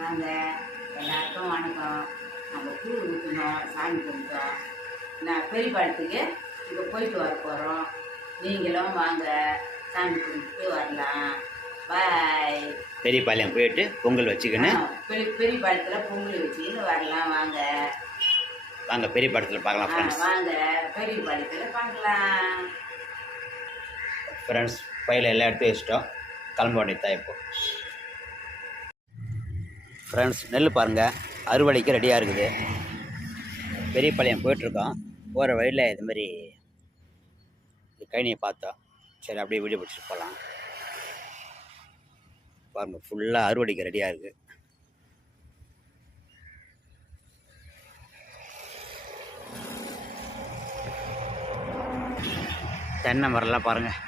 வாங்க எல்லாருக்கும் வணக்கம். நம்ம கூழ் ஊற்றணும் சாமி கும்பிட்டோம். நான் பெரிய பாலத்துக்கு இப்போ போயிட்டு வர போகிறோம் நீங்களும் வாங்க சாமி கும்பிட்டு வரலாம். பாய் பெரியபாளையம் போயிட்டு பொங்கல் வச்சுக்கின்னு பெரிய பெரிய பாலத்தில் பொங்கல் வச்சுக்கின்னு வரலாம் வாங்க. வாங்க பெரிய படத்தில் பார்க்கலாம் ஃப்ரெண்ட்ஸ் வாங்க பெரிய பாலத்தில் பார்க்கலாம். ஃப்ரெண்ட்ஸ் பையில எல்லாம் எடுத்து வச்சிட்டோம். கிளம்ப வேண்டியதான் இப்போ ஃப்ரெண்ட்ஸ் நெல் பாருங்கள் அறுவடைக்கு ரெடியாக இருக்குது. பெரியபாளையம் போயிட்டுருக்கோம். போகிற வழியில் இது மாதிரி கழனியை பார்த்தோம். சரி அப்படியே வீடியோ பிடிச்சிட்டு போகலாம் பாருங்கள் ஃபுல்லாக அறுவடைக்கு ரெடியாக இருக்குது தென்னை மரம்லாம் பாருங்கள்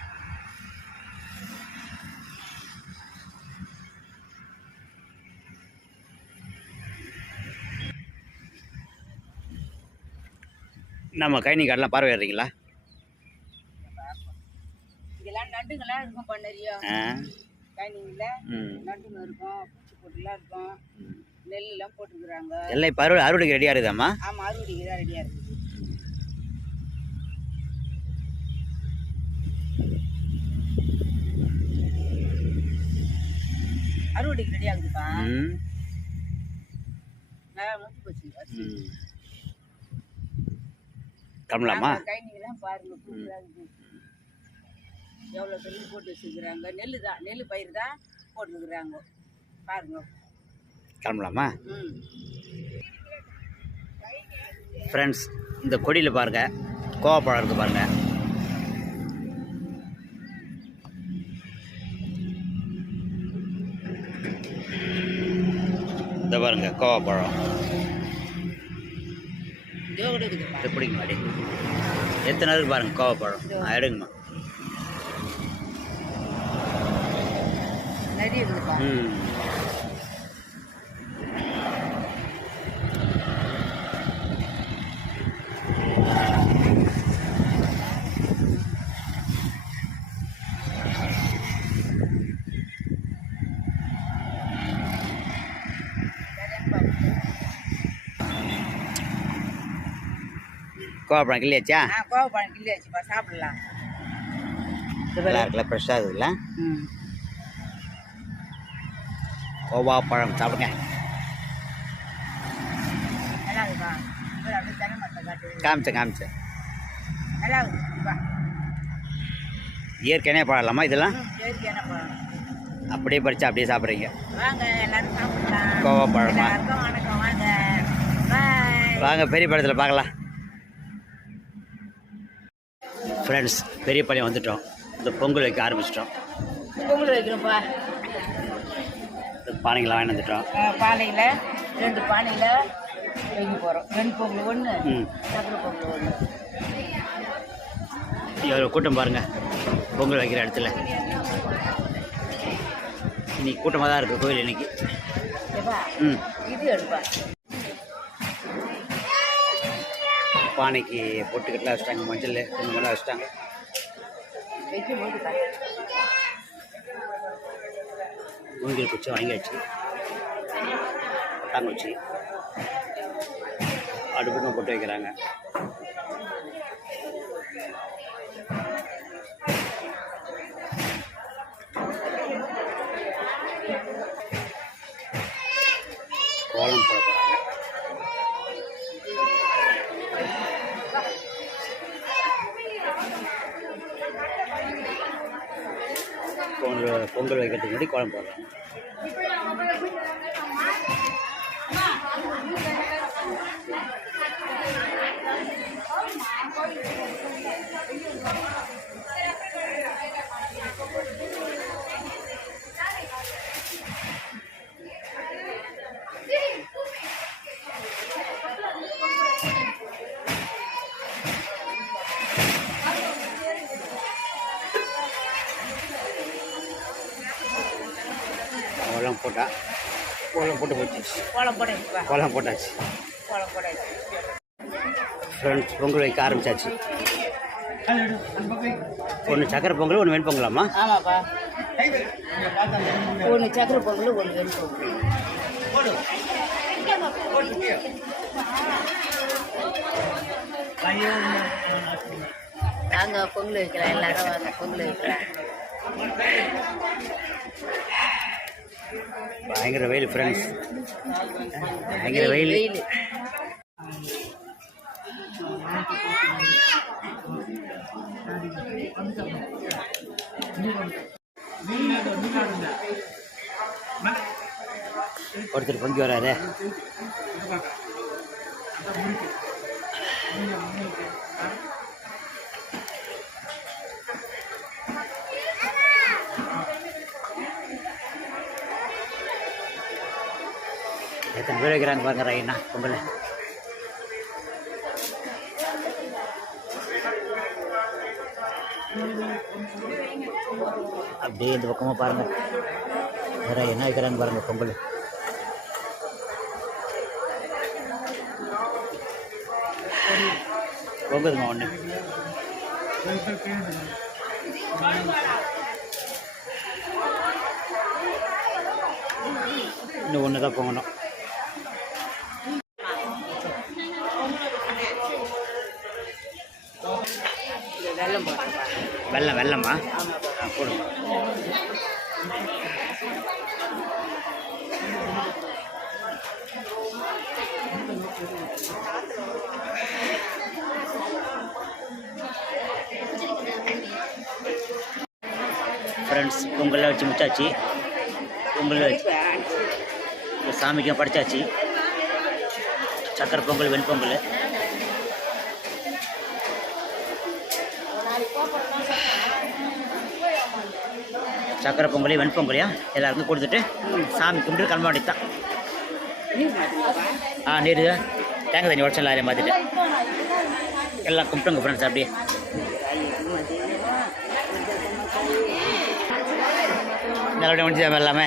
நம்ம கைனி காடெலாம் பார்வையிடுறீங்களா? இதெல்லாம் நண்டுங்கெல்லாம் இருக்கும் டைனிங்கில் ம். நண்டுங்க இருக்கும் பூச்சி பொட்டுலாம் இருக்கும். நெல்லுலாம் போட்டுருக்குறாங்க. எல்லாம் இப்போ அறுவடை அறுவடைக்கு ரெடியாக இருக்குதாம்மா? ஆமாம் அறுவடைக்கு தான் ரெடியாக இருக்குது அறுவடைக்கு ரெடி ஆகுதுப்பா ம். நல்லா முடிஞ்சு போச்சு அரிசி. ம் கிளம்பலாமா நாங்க டைனிங்லாம் பாருங்க சூப்பராக இருக்குது எவ்வளோ சொல்லி போட்டு வச்சுருக்குறாங்க? நெல் தான் நெல் பயிர் தான் போட்டுருக்குறாங்க. பாருங்க. கிளம்பலாமா ஃப்ரெண்ட்ஸ் இந்த கொடியில் பாருங்கள் கோவப்பழம் இருக்குது பாருங்கள் இந்த பாருங்க கோவப்பழம் இதோ அடி எத்தனை இருக்கு பாருங்க கோவப்பழம் எடுங்கம்மா. ம். கோவப்பழம் கிள்ளியாச்சா? ஆ கோவப்பழம் கிள்ளி வச்சுப்பா சாப்பிடலாம். நல்லா இருக்குல்ல ஃப்ரெஷ்ஷாக இருக்குல்ல ம். கோவாப்பழம் சாப்பிடுங்க. நல்லா இருக்குப்பா காமிச்சேன் காமிச்சேன் நல்லா இருக்குப்பா இயற்கையானே பழம்லாமா இதெல்லாம்? இயற்கையான பழம் அப்படியே பறித்து அப்படியே சாப்பிட்றீங்க. வாங்க எல்லாரும் சாப்பிடலாம். வாங்க. பாய் வாங்க பெரிய படத்தில் பார்க்கலாம். ஃப்ரெண்ட்ஸ் பெரிய பழையம் வந்துட்டோம் இந்த பொங்கல் வைக்க ஆரம்பிச்சிட்டோம் பொங்கல் வைக்கிறோம்ப்பா பானைங்களாம் வாங்கி வந்துட்டோம் பானையில் ரெண்டு பானையில் வைக்க போகிறோம் ரெண்டு பொங்கல் ஒன்று ம். சக்கரை பொங்கல் ஒன்று எவ்வளோ கூட்டம் பாருங்கள் பொங்கல் வைக்கிற இடத்துல. இன்னைக்கு கூட்டமாக தான் இருக்குது கோயில் இன்னைக்கு. ம். இது எடுப்பா. பானைக்கு பொட்டுக்கட்டெலாம் வச்சுட்டாங்க மஞ்சள் குங்குமம்லாம் வச்சுட்டாங்க. மூங்கில் குச்சி வாங்கியாச்சு. கொட்டாங்குச்சி அடுப்புக்கும் போட்டு வைக்கிறாங்க. பொங்கல் பொங்கல் வைக்கிறதுக்கு முன்னாடி கோலம் போடுறாங்க. கோலம் போட்டா கோலம் போட்டு போச்சு. கோலம் போடுங்கப்பா கோலம் போட்டாச்சு. கோலம் போடுங்க ஃப்ரெண்ட்ஸ் பொங்கல் வைக்க ஆரம்பிச்சாச்சு. ஒன்று சக்கரை பொங்கல் ஒன்று வெண்பொங்கலாமா? ஆமாப்பா. ஒன்று சக்கரை பொங்கல் ஒன்று வெண் பொங்கல் வாங்க பொங்கல் வைக்கலாம் எல்லாரும் பொங்கல் வைக்கலாம் பயங்கர வெயில் ஃப்ரெண்ட்ஸ் பயங்கர வெயில். ஒருத்தர் பொங்கி வராரு. எத்தனை பேர் வைக்கிறாங்க பாருங்க ரைனா பொங்கல் அப்படியே இந்த பக்கமாக பாருங்கள் வேற என்ன வைக்கிறாங்க பாருங்கள் பொங்கல் பொங்குதுங்க ஒன்று இன்னும் ஒன்று தான் பொங்கணும் வெள்ளம் வெள்ளம்மா ஆமாம் போடுங்க ஃப்ரெண்ட்ஸ் பொங்கல்லாம் வச்சு முடிச்சாச்சு. பொங்கல் வச்சு சாமிக்கும் படைச்சாச்சு. சக்கரை பொங்கல் வெண்பொங்கல் சக்கரை பொங்கலையும் வெண்பொங்கலையும் எல்லாருக்கும் கொடுத்துட்டு சாமி கும்பிட்டு கிளம்ப வேண்டியது ஆ நீர் தேங்காய் தண்ணி உடச்சலாம் அதில் பார்த்துட்டு. எல்லாம் கும்பிட்டுங்க ஃப்ரெண்ட்ஸ் அப்படியே. நல்லபடியாக முடிஞ்சு எல்லாமே